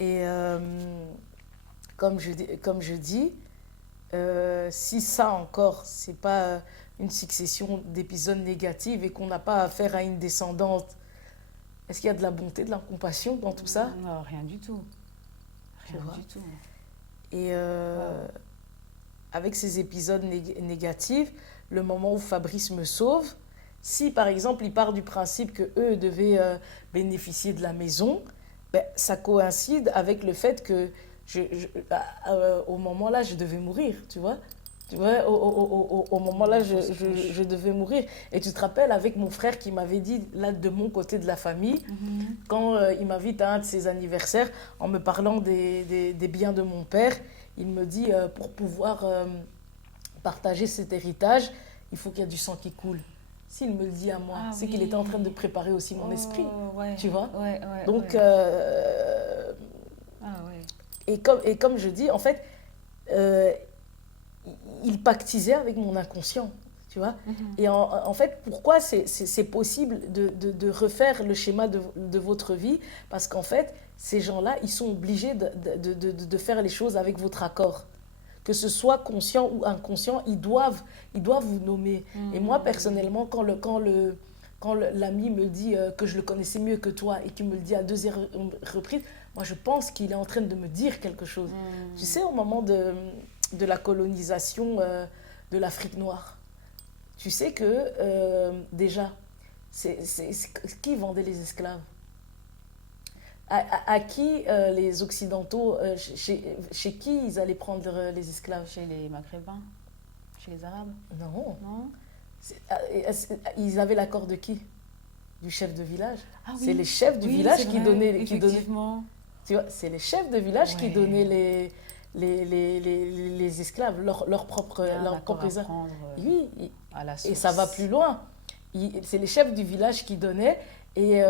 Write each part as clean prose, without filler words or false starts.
Et comme je dis, si ça encore, c'est pas une succession d'épisodes négatifs et qu'on n'a pas affaire à une descendante, est-ce qu'il y a de la bonté, de la compassion dans tout ça? Non, rien du tout. Tu Rien vois. du tout. Et Wow. avec ces épisodes négatifs, le moment où Fabrice me sauve, si par exemple il part du principe que eux devaient bénéficier de la maison, ben, ça coïncide avec le fait que au moment là, je devais mourir, tu vois. Tu vois, au moment là, La fausse je couche. devais mourir. Et tu te rappelles avec mon frère qui m'avait dit, là, de mon côté de la famille, quand il m'invite à un de ses anniversaires, en me parlant des biens de mon père, il me dit, pour pouvoir partager cet héritage, il faut qu'il y ait du sang qui coule. S'il me le dit à moi, Ah c'est qu'il était en train de oui. préparer aussi mon esprit, Oh, ouais. tu vois. Ouais, ouais, Donc, ouais. Ah ouais. et comme je dis, en fait, euh, il pactisait avec mon inconscient, tu vois. Et en fait, pourquoi c'est possible de refaire le schéma de votre vie? Parce qu'en fait, ces gens-là, ils sont obligés de faire les choses avec votre accord. Que ce soit conscient ou inconscient, ils doivent vous nommer. Et moi, personnellement, quand l'ami me dit que je le connaissais mieux que toi et qu'il me le dit à deuxième reprise, moi, je pense qu'il est en train de me dire quelque chose. Tu sais, au moment de la colonisation de l'Afrique noire, tu sais que déjà, qui vendait les esclaves? À qui les Occidentaux, chez qui ils allaient prendre les esclaves? Chez les Maghrébins, chez les Arabes, Non. non? Ils avaient l'accord de qui? Du chef de village. Ah C'est les oui, chefs du oui, village c'est vrai, qui donnaient, effectivement. tu vois, c'est les chefs de village qui donnaient Ouais. les esclaves, Il y a un leur accord propre à esclaves. prendre Oui, à la et ça va source. plus loin. C'est les chefs du village qui donnaient et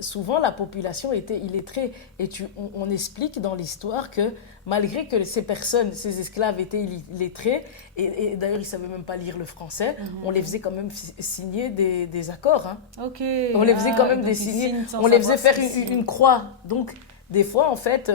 souvent la population était illettrée. Et on explique dans l'histoire que malgré que ces personnes, ces esclaves étaient illettrés, et d'ailleurs ils ne savaient même pas lire le français, on les faisait quand même signer des accords. Hein. Ok, On les faisait quand ah, même donc des ils signer, signent sans on les faisait savoir ce faire qu'ils signent. une croix. Donc des fois en fait,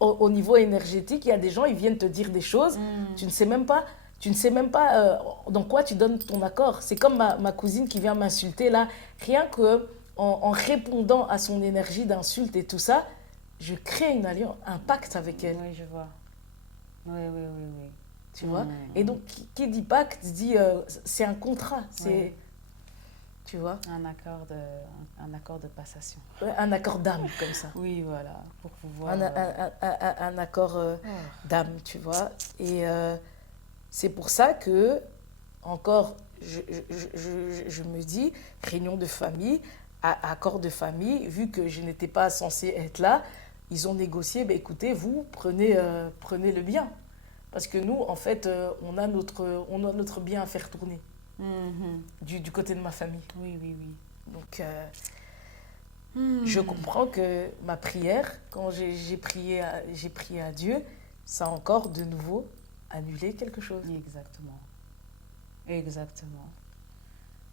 au niveau énergétique, il y a des gens, ils viennent te dire des choses, tu ne sais même pas. Tu ne sais même pas dans quoi tu donnes ton accord. C'est comme ma cousine qui vient m'insulter là. Rien que en répondant à son énergie d'insulte et tout ça, je crée une alliance, un pacte avec elle. Oui, je vois. Oui, oui, oui, oui. Tu vois. Et donc, qui dit pacte dit c'est un contrat. Oui. Tu vois, Un accord de passation. un accord d'âme comme ça. Oui, voilà, pour pouvoir... Un accord Oh. d'âme, tu vois. Et c'est pour ça que, encore, je me dis, réunion de famille, accord de famille, vu que je n'étais pas censée être là, ils ont négocié, ben écoutez, vous, prenez le bien. Parce que nous, en fait, on a notre bien à faire tourner Mhm. du côté de ma famille. Oui, oui, oui. Donc, je comprends que ma prière, quand j'ai prié à Dieu, ça a encore de nouveau annulé quelque chose. Exactement. Exactement.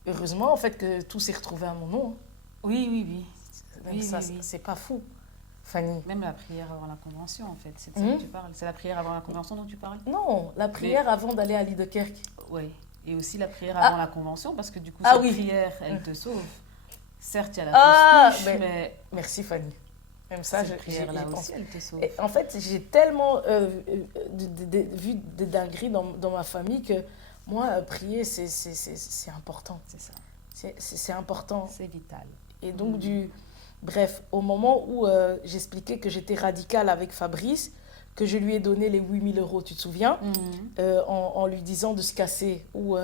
Heureusement, en fait, que tout s'est retrouvé à mon nom. Oui, oui, oui. Même Oui, ça, oui, oui. c'est pas fou, Fanny. Même la prière avant la convention, en fait, c'est de ça que tu parles. C'est la prière avant la convention dont tu parles? Non, la prière avant d'aller à Liedekerk. Oui. Et aussi la prière Ah. avant la convention, parce que du coup, Ah cette oui. prière, elle te sauve. Certes, il y a la Ah, fausse couche, mais merci Fanny. Même ça, cette prière-là j'y pense. aussi, elle te sauve. Et en fait, j'ai tellement vu des dingueries dans ma famille que moi, prier, c'est important. C'est ça. C'est important. C'est vital. Et donc, bref, au moment où j'expliquais que j'étais radicale avec Fabrice, que je lui ai donné les 8 000 euros, tu te souviens, en lui disant de se casser, où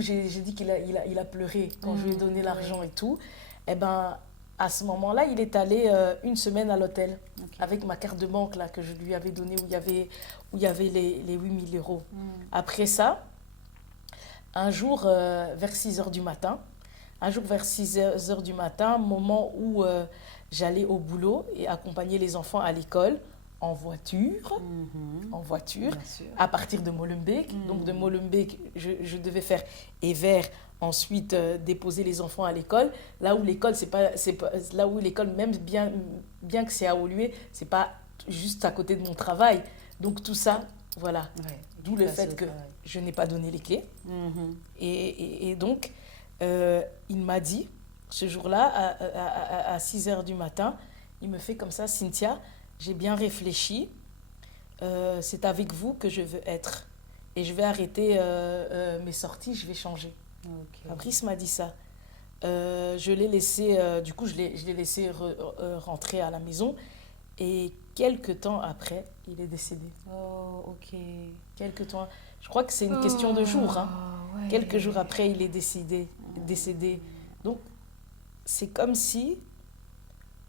j'ai dit qu'il a pleuré quand je lui ai donné l'argent et tout, et ben à ce moment-là, il est allé une semaine à l'hôtel avec ma carte de banque là, que je lui avais donnée où il y avait les 8 000 euros. Après ça, un jour vers 6 heures du matin, moment où j'allais au boulot et accompagner les enfants à l'école en voiture, Bien sûr. à partir de Molenbeek. Donc de Molenbeek, je devais faire Evere Ensuite, déposer les enfants à l'école. Là où l'école, là où l'école, même bien que c'est à Woluwe, c'est pas juste à côté de mon travail. Donc tout ça, voilà. Ouais. D'où le Passer fait au que travail. je n'ai pas donné les clés. Mhm. Et donc, il m'a dit, ce jour-là, à 6 heures du matin, il me fait comme ça, Cynthia, j'ai bien réfléchi, c'est avec vous que je veux être. Et je vais arrêter mes sorties, je vais changer. Ok. Fabrice m'a dit ça. Je l'ai laissé, du coup, je l'ai laissé rentrer à la maison. Et quelques temps après, il est décédé. Oh, ok. Quelques temps. Je crois que c'est une question de jours, hein. Ouais. Quelques jours après, il est décédé. Donc, c'est comme si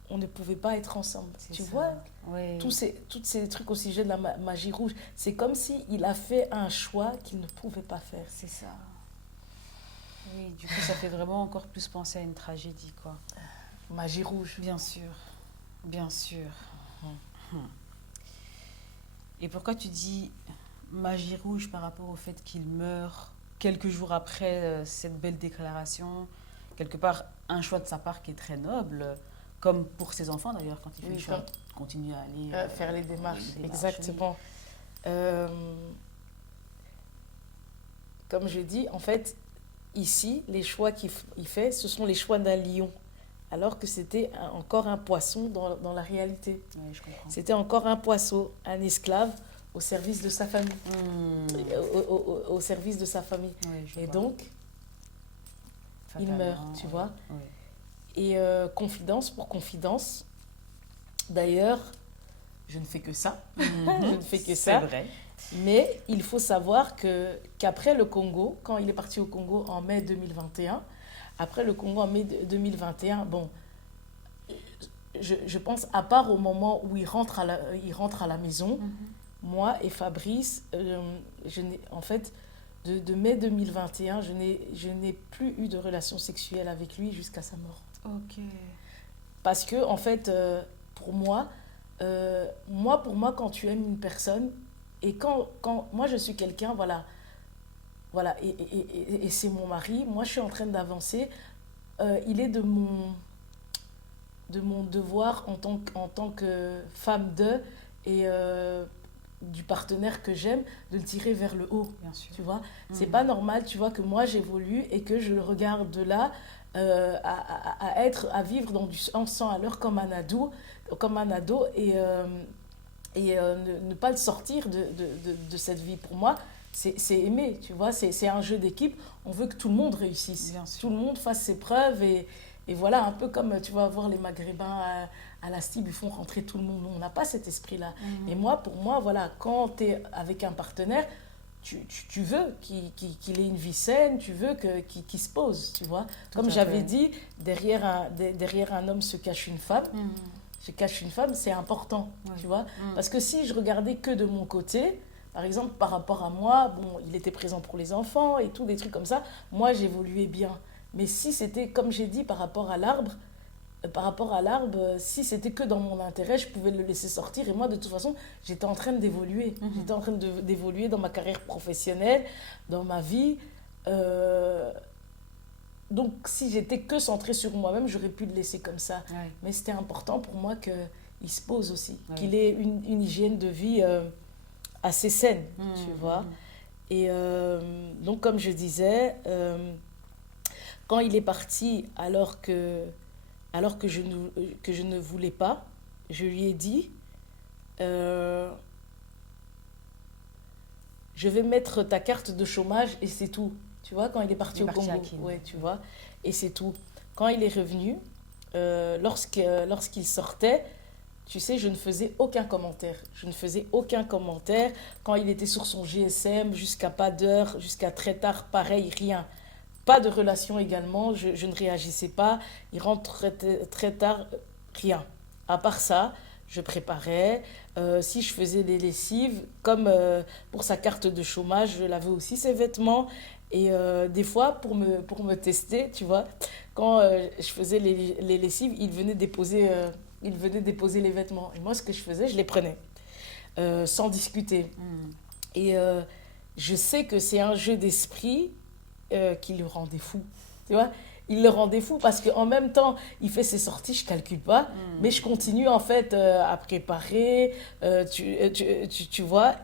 on ne pouvait pas être ensemble. C'est Tu ça. vois, Ouais. tous ces trucs au sujet de la magie rouge, c'est comme si il a fait un choix qu'il ne pouvait pas faire. C'est ça. Oui, du coup, ça fait vraiment encore plus penser à une tragédie, quoi. Magie rouge. Bien sûr. Bien sûr. Mhm. Et pourquoi tu dis magie rouge par rapport au fait qu'il meurt quelques jours après cette belle déclaration? Quelque part, un choix de sa part qui est très noble, comme pour ses enfants d'ailleurs, quand il fait Oui, le choix de continuer à aller faire les démarches. oui. Exactement. Euh, Comme je dis, en fait, ici, les choix qu'il fait, ce sont les choix d'un lion. Alors que c'était encore un poisson dans la réalité. Oui, je comprends. C'était encore un poisson, un esclave au service de sa famille. Au service de sa famille. Oui, je Et vois. donc, il Fatalement, meurt, tu vois. Oui. Et confidence pour confidence, d'ailleurs, je ne fais que ça. Je ne fais que ça. C'est vrai. Mais il faut savoir qu'après le Congo, quand il est parti au Congo en mai 2021, après le Congo en mai 2021, bon, je pense, à part au moment où il rentre à la maison, moi et Fabrice, en fait, de mai 2021, je n'ai plus eu de relation sexuelle avec lui jusqu'à sa mort. Ok. Parce que, en fait, pour moi, quand tu aimes une personne, et quand moi je suis quelqu'un, voilà, et c'est mon mari, moi je suis en train d'avancer, il est de mon devoir en tant que femme et du partenaire que j'aime, de le tirer vers le haut. Bien sûr. Tu vois, c'est pas normal, tu vois, que moi j'évolue et que je le regarde de là à vivre dans du 100 à l'heure comme un ado et ne pas le sortir de cette vie. Pour moi, c'est aimer, tu vois, c'est un jeu d'équipe. On veut que tout le monde réussisse, Bien sûr. tout le monde fasse ses preuves et voilà, un peu comme tu vas voir les Maghrébins à la Stib, ils font rentrer tout le monde. Nous, on n'a pas cet esprit-là. Et moi, pour moi, voilà, quand tu es avec un partenaire, tu veux qu'il ait une vie saine, tu veux qu'il se pose, tu vois. Comme j'avais dit, derrière un homme se cache une femme. Se cache une femme, c'est important, tu vois. Parce que si je regardais que de mon côté, par exemple, par rapport à moi, bon, il était présent pour les enfants et tout, des trucs comme ça, moi, j'évoluais bien. Mais si c'était, comme j'ai dit, par rapport à l'arbre, si c'était que dans mon intérêt, je pouvais le laisser sortir. Et moi, de toute façon, j'étais en train d'évoluer. J'étais en train d'évoluer dans ma carrière professionnelle, dans ma vie. Donc, si j'étais que centrée sur moi-même, j'aurais pu le laisser comme ça. Ouais. Mais c'était important pour moi qu'il se pose aussi, Ouais. qu'il ait une hygiène de vie assez saine, tu vois. Et donc, comme je disais, quand il est parti, alors que je ne voulais pas, je lui ai dit, je vais mettre ta carte de chômage et c'est tout. Tu vois, quand il est parti au Congo. Ouais, tu vois, et c'est tout. Quand il est revenu, lorsqu'il sortait, tu sais, je ne faisais aucun commentaire. Je ne faisais aucun commentaire. Quand il était sur son GSM, jusqu'à pas d'heure, jusqu'à très tard, pareil, rien. Pas de relation également, je ne réagissais pas. Il rentre très tard, rien. À part ça, je préparais. Si je faisais des lessives, comme pour sa carte de chômage, je lavais aussi ses vêtements. Et des fois, pour me tester, tu vois, quand je faisais les lessives, il venait déposer les vêtements. Et moi, ce que je faisais, je les prenais, sans discuter. Et je sais que c'est un jeu d'esprit qui le rendait fou. Tu vois, il le rendait fou parce qu'en même temps, il fait ses sorties, je ne calcule pas, mais je continue en fait à préparer, tu vois.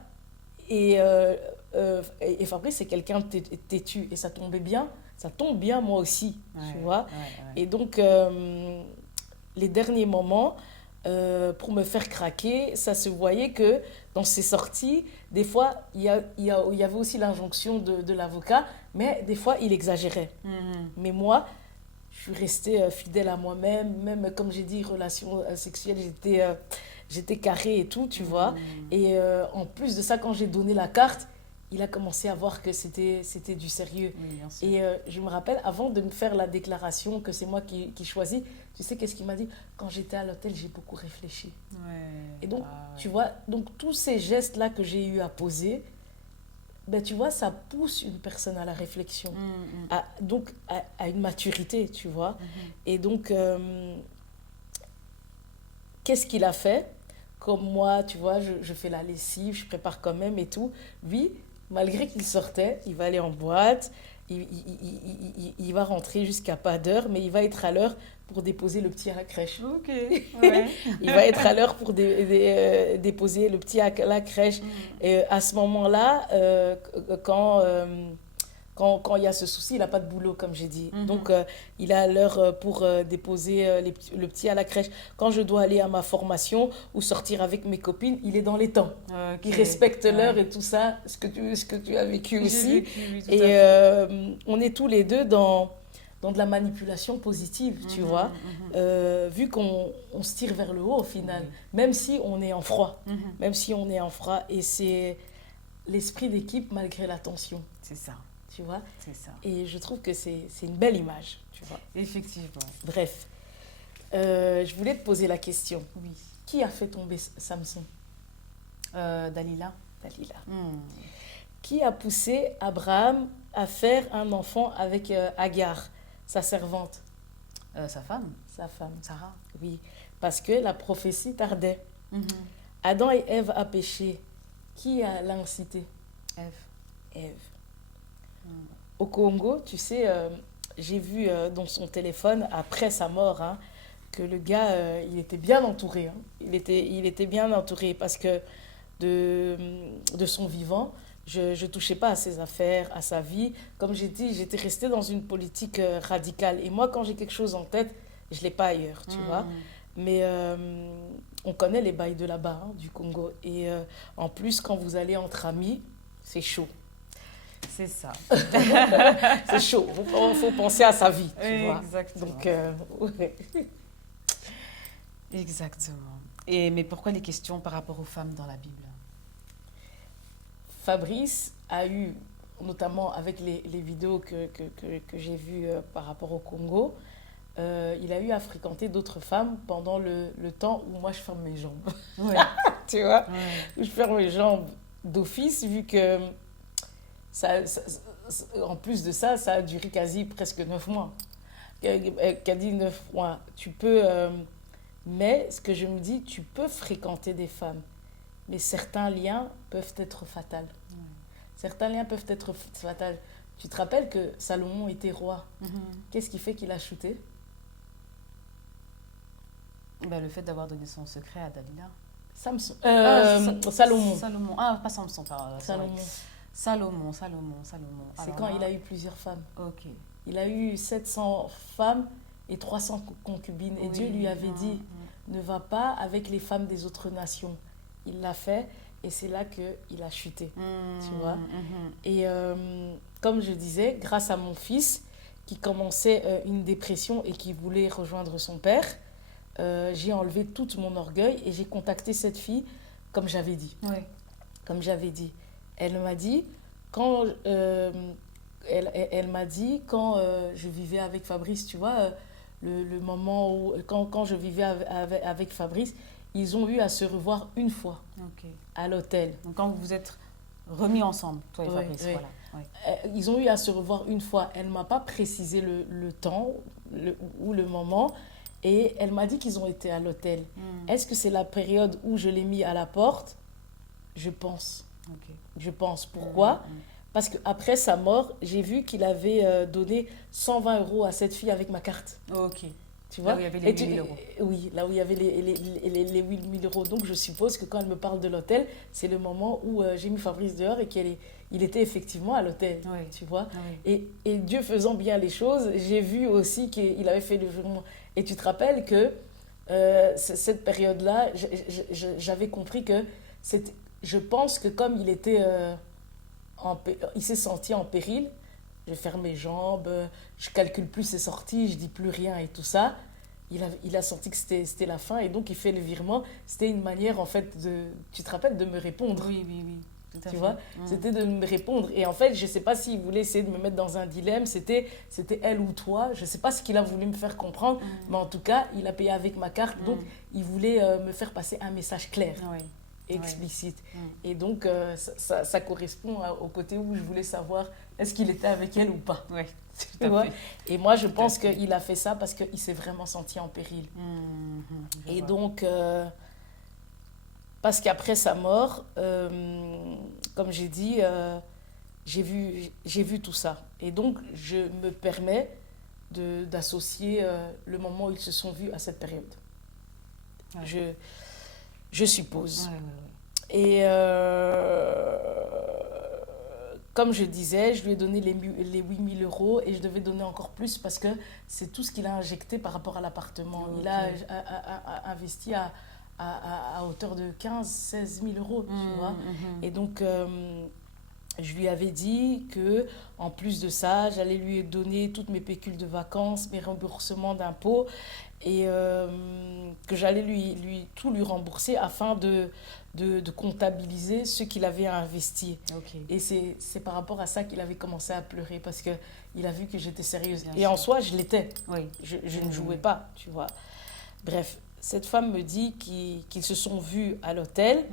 Et Fabrice, c'est quelqu'un de têtu et ça tombait bien. Ça tombe bien moi aussi, tu vois. Et donc, les derniers moments, pour me faire craquer, ça se voyait que dans ses sorties, des fois, il y avait aussi l'injonction de l'avocat, mais des fois, il exagérait. Mais moi, je suis restée fidèle à moi-même, même comme j'ai dit, relations sexuelles, j'étais carrée et tout, tu vois. Et en plus de ça, quand j'ai donné la carte, il a commencé à voir que c'était du sérieux. Oui, bien sûr. Et je me rappelle, avant de me faire la déclaration que c'est moi qui choisis, tu sais qu'est-ce qu'il m'a dit? Quand j'étais à l'hôtel, j'ai beaucoup réfléchi. Et donc, tu vois, donc tous ces gestes-là que j'ai eu à poser, ben, tu vois, ça pousse une personne à la réflexion, à une maturité, tu vois. Et donc, qu'est-ce qu'il a fait? Comme moi, tu vois, je fais la lessive, je prépare quand même et tout. Lui, malgré qu'il sortait, il va aller en boîte, il va rentrer jusqu'à pas d'heure, mais il va être à l'heure pour déposer le petit à la crèche. Ok, ouais. Il va être à l'heure pour déposer le petit à la crèche. Et à ce moment-là, quand il y a ce souci, il n'a pas de boulot, comme j'ai dit. Donc, il a l'heure pour déposer le petit à la crèche. Quand je dois aller à ma formation ou sortir avec mes copines, il est dans les temps. Okay. Il respecte l'heure et tout ça, ce que tu as vécu aussi. Vécu, oui, et on est tous les deux dans de la manipulation positive, tu vois. Vu qu'on se tire vers le haut au final, même si on est en froid. Même si on est en froid. Et c'est l'esprit d'équipe malgré la tension. C'est ça. Tu vois, c'est ça. Et je trouve que c'est une belle image, tu vois. Effectivement. Bref, je voulais te poser la question. Oui. Qui a fait tomber Samson? Dalila. Dalila. Qui a poussé Abraham à faire un enfant avec Agar, sa servante? Sa femme. Sa femme. Sarah. Oui, parce que la prophétie tardait. Adam et Ève a péché. Qui l'a incité? Ève. Au Congo, tu sais, j'ai vu dans son téléphone, après sa mort, que le gars, il était bien entouré. Il était bien entouré parce que de son vivant, je ne touchais pas à ses affaires, à sa vie. Comme j'ai dit, j'étais restée dans une politique radicale. Et moi, quand j'ai quelque chose en tête, je ne l'ai pas ailleurs, tu vois. Mais on connaît les bails de là-bas, du Congo. Et en plus, quand vous allez entre amis, c'est chaud. C'est ça. C'est chaud. Il faut penser à sa vie, tu vois. Exactement. Donc, ouais. Exactement. Mais pourquoi les questions par rapport aux femmes dans la Bible? Fabrice a eu, notamment avec les vidéos que j'ai vues par rapport au Congo, il a eu à fréquenter d'autres femmes pendant le temps où moi je ferme mes jambes. Ouais. Tu vois, ouais. Je ferme mes jambes d'office vu que en plus de ça, ça a duré quasi presque 9 mois. Quasi 9 mois. Tu peux, mais ce que je me dis, tu peux fréquenter des femmes, mais certains liens peuvent être fatals. Certains liens peuvent être fatals. Tu te rappelles que Salomon était roi. Qu'est-ce qui fait qu'il a chuté? Le fait d'avoir donné son secret à Dalila. Salomon. Salomon. Ah, pas Samson, pardon. Salomon. Salomon. C'est quand il a eu plusieurs femmes. Ok. Il a eu 700 femmes et 300 concubines. Et Dieu lui avait dit, ne va pas avec les femmes des autres nations. Il l'a fait et c'est là qu'il a chuté. Tu vois. Et comme je disais, grâce à mon fils qui commençait une dépression et qui voulait rejoindre son père, j'ai enlevé tout mon orgueil et j'ai contacté cette fille comme j'avais dit. Comme j'avais dit. Elle m'a dit, quand je vivais avec Fabrice, tu vois, le moment où, quand je vivais avec Fabrice, ils ont eu à se revoir une fois à l'hôtel. Donc quand vous vous êtes remis ensemble, toi et Fabrice, voilà. Ils ont eu à se revoir une fois. Elle ne m'a pas précisé le temps ou le moment. Et elle m'a dit qu'ils ont été à l'hôtel. Est-ce que c'est la période où je l'ai mis à la porte? Je pense. Je pense. Pourquoi? Parce qu'après sa mort, j'ai vu qu'il avait donné 120 euros à cette fille avec ma carte. Ok. Tu Là vois? où il y avait les 8 000 euros. Oui, là où il y avait les 8 000 euros. Donc je suppose que quand elle me parle de l'hôtel, c'est le moment où j'ai mis Fabrice dehors et il était effectivement à l'hôtel. Oui. Tu vois? Oui. Et Dieu faisant bien les choses, j'ai vu aussi qu'il avait fait le virement. Et tu te rappelles que cette période-là, j'avais compris que je pense que comme il était il s'est senti en péril. Je ferme mes jambes, je calcule plus ses sorties, je dis plus rien et tout ça. Il a senti que c'était la fin et donc il fait le virement. C'était une manière en fait tu te rappelles, de me répondre. Oui, oui, oui. Tout à Tu fait. vois, c'était de me répondre. Et en fait, je sais pas s'il voulait essayer de me mettre dans un dilemme. C'était elle ou toi. Je sais pas ce qu'il a voulu me faire comprendre. Mais en tout cas, il a payé avec ma carte. Donc, il voulait me faire passer un message clair. Oui. Explicite. Et donc, ça correspond au côté où je voulais savoir est-ce qu'il était avec elle ou pas. Oui, Tu vois? Et moi, je pense qu'il a fait ça parce qu'il s'est vraiment senti en péril. Et donc, parce qu'après sa mort, comme j'ai dit, j'ai vu tout ça. Et donc, je me permets d'associer le moment où ils se sont vus à cette période. Ouais. Je suppose. Ouais. Et comme je disais, je lui ai donné les 8 000 euros et je devais donner encore plus parce que c'est tout ce qu'il a injecté par rapport à l'appartement. Okay. Il a investi à hauteur de 15-16 000 euros, tu vois. Et donc, je lui avais dit que en plus de ça, j'allais lui donner toutes mes pécules de vacances, mes remboursements d'impôts et que j'allais tout lui rembourser afin de comptabiliser ce qu'il avait investi. Okay. Et c'est par rapport à ça qu'il avait commencé à pleurer parce qu'il a vu que j'étais sérieuse. Bien et sûr. En soi, je l'étais. Oui. Je ne jouais pas, tu vois. Bref, cette femme me dit qu'ils se sont vus à l'hôtel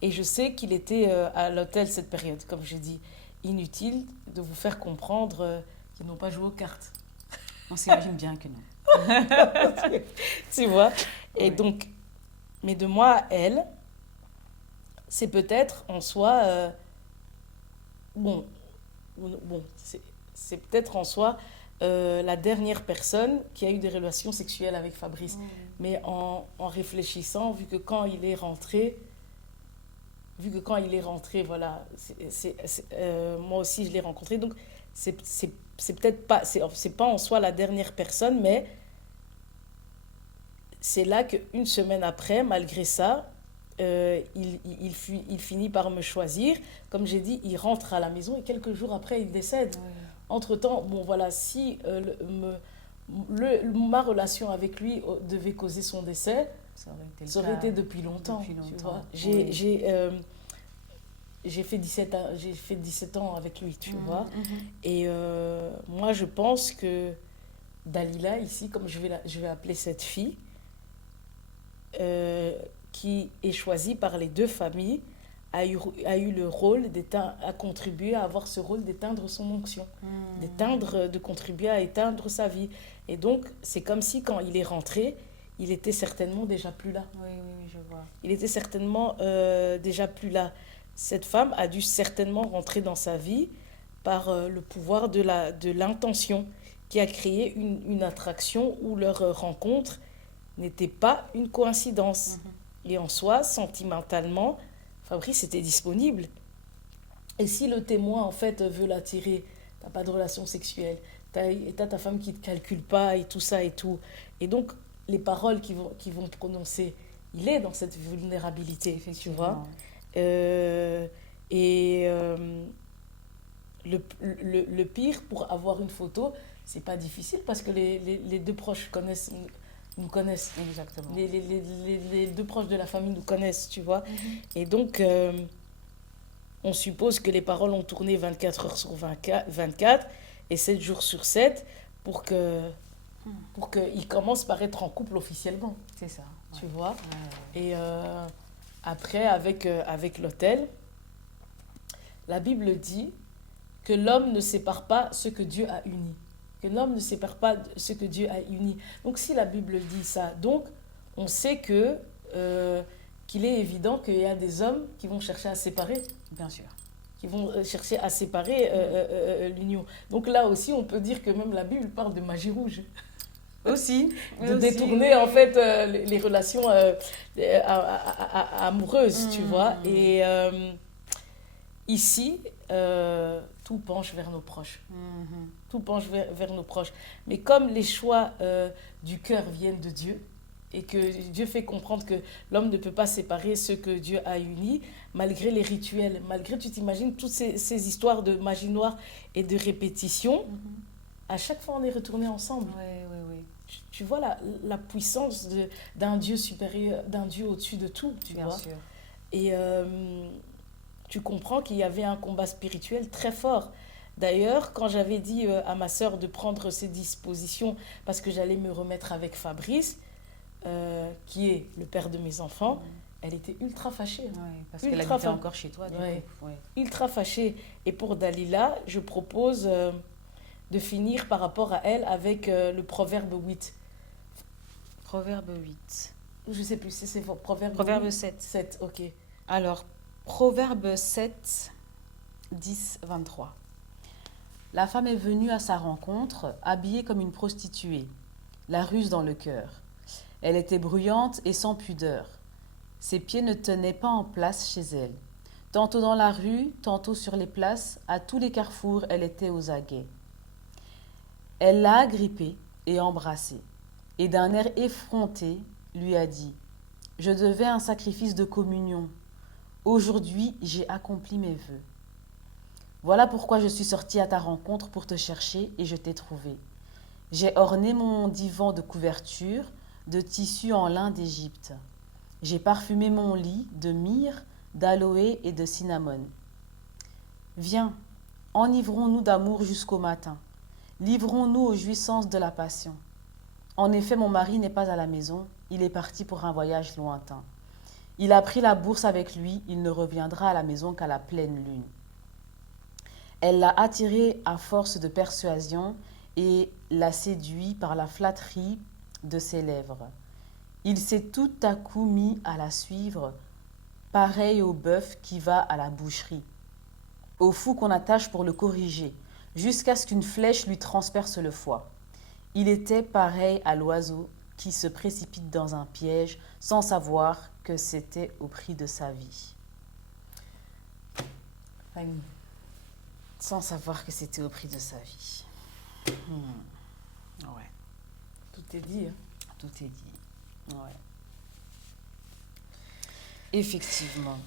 et je sais qu'il était à l'hôtel cette période. Comme je dis, inutile de vous faire comprendre qu'ils n'ont pas joué aux cartes. On s'imagine bien que non. Tu vois? Et donc, mais de moi à elle, c'est peut-être en soi c'est peut-être en soi la dernière personne qui a eu des relations sexuelles avec Fabrice. Mais en réfléchissant, vu que quand il est rentré, voilà, moi aussi je l'ai rencontré, donc c'est peut-être pas, c'est pas en soi la dernière personne, mais c'est là qu'une semaine après, malgré ça, il finit par me choisir. Comme j'ai dit, il rentre à la maison et quelques jours après, il décède. Entre-temps, bon voilà, si ma relation avec lui devait causer son décès, ça aurait été depuis longtemps. Tu vois. J'ai fait 17 ans avec lui, tu vois. Et moi, je pense que Dalila, ici, comme je vais appeler cette fille, qui est choisie par les deux familles, a eu le rôle a contribué à avoir ce rôle d'éteindre son onction, de contribuer à éteindre sa vie. Et donc, c'est comme si quand il est rentré, il était certainement déjà plus là. Oui, je vois. Il était certainement déjà plus là. Cette femme a dû certainement rentrer dans sa vie par le pouvoir de l'intention qui a créé une attraction où leur rencontre n'était pas une coïncidence. Et en soi, sentimentalement, Fabrice était disponible. Et si le témoin, en fait, veut l'attirer, t'as pas de relation sexuelle, t'as ta femme qui te calcule pas et tout ça et tout. Et donc, les paroles qu'ils vont prononcer, il est dans cette vulnérabilité, tu vois. Le pire, pour avoir une photo, c'est pas difficile parce que les deux proches nous connaissent. Exactement. Les deux proches de la famille nous connaissent, tu vois. Et donc, on suppose que les paroles ont tourné 24 heures sur 24 et 7 jours sur 7 pour qu'ils commencent par être en couple officiellement. C'est ça. Tu vois. Et après, avec l'autel, la Bible dit que l'homme ne sépare pas ce que Dieu a uni. Que l'homme ne sépare pas ce que Dieu a uni. Donc, si la Bible dit ça, donc, on sait qu'il est évident qu'il y a des hommes qui vont chercher à séparer. Bien sûr. qui vont chercher à séparer l'union. Donc là aussi, on peut dire que même la Bible parle de magie rouge. Aussi. De détourner en fait les relations amoureuses, tu vois. Et ici, tout penche vers nos proches. Tout penche vers nos proches. Mais comme les choix du cœur viennent de Dieu, et que Dieu fait comprendre que l'homme ne peut pas séparer ce que Dieu a uni, malgré les rituels, malgré, tu t'imagines, toutes ces histoires de magie noire et de répétition, à chaque fois on est retourné ensemble. Oui. Tu vois la puissance d'un Dieu supérieur, d'un Dieu au-dessus de tout, tu Bien vois. sûr. Et tu comprends qu'il y avait un combat spirituel très fort. D'ailleurs, quand j'avais dit à ma sœur de prendre ses dispositions parce que j'allais me remettre avec Fabrice, qui est le père de mes enfants, elle était ultra fâchée. Parce qu'elle habitait encore chez toi. Du coup. Ultra fâchée. Et pour Dalila, je propose de finir par rapport à elle avec le proverbe 8. Proverbe 8. Je ne sais plus si c'est Proverbe 8. 7. 7, ok. Alors, Proverbe 7, 10, 23. La femme est venue à sa rencontre, habillée comme une prostituée, la ruse dans le cœur. Elle était bruyante et sans pudeur. Ses pieds ne tenaient pas en place chez elle. Tantôt dans la rue, tantôt sur les places, à tous les carrefours, elle était aux aguets. Elle l'a agrippée et embrassée, et d'un air effronté, lui a dit « Je devais un sacrifice de communion. Aujourd'hui, j'ai accompli mes vœux. Voilà pourquoi je suis sortie à ta rencontre pour te chercher et je t'ai trouvé. J'ai orné mon divan de couverture, de tissu en lin d'Égypte. J'ai parfumé mon lit de myrrhe, d'aloe et de cinnamone. Viens, enivrons-nous d'amour jusqu'au matin. Livrons-nous aux jouissances de la passion. En effet, mon mari n'est pas à la maison, il est parti pour un voyage lointain. Il a pris la bourse avec lui, il ne reviendra à la maison qu'à la pleine lune. Elle l'a attiré à force de persuasion et l'a séduit par la flatterie de ses lèvres. Il s'est tout à coup mis à la suivre, pareil au bœuf qui va à la boucherie, au fou qu'on attache pour le corriger, jusqu'à ce qu'une flèche lui transperce le foie. Il était pareil à l'oiseau qui se précipite dans un piège sans savoir que c'était au prix de sa vie. Sans savoir que c'était au prix de sa vie. Ouais. Tout est dit. Hein. Tout est dit. Ouais. Effectivement.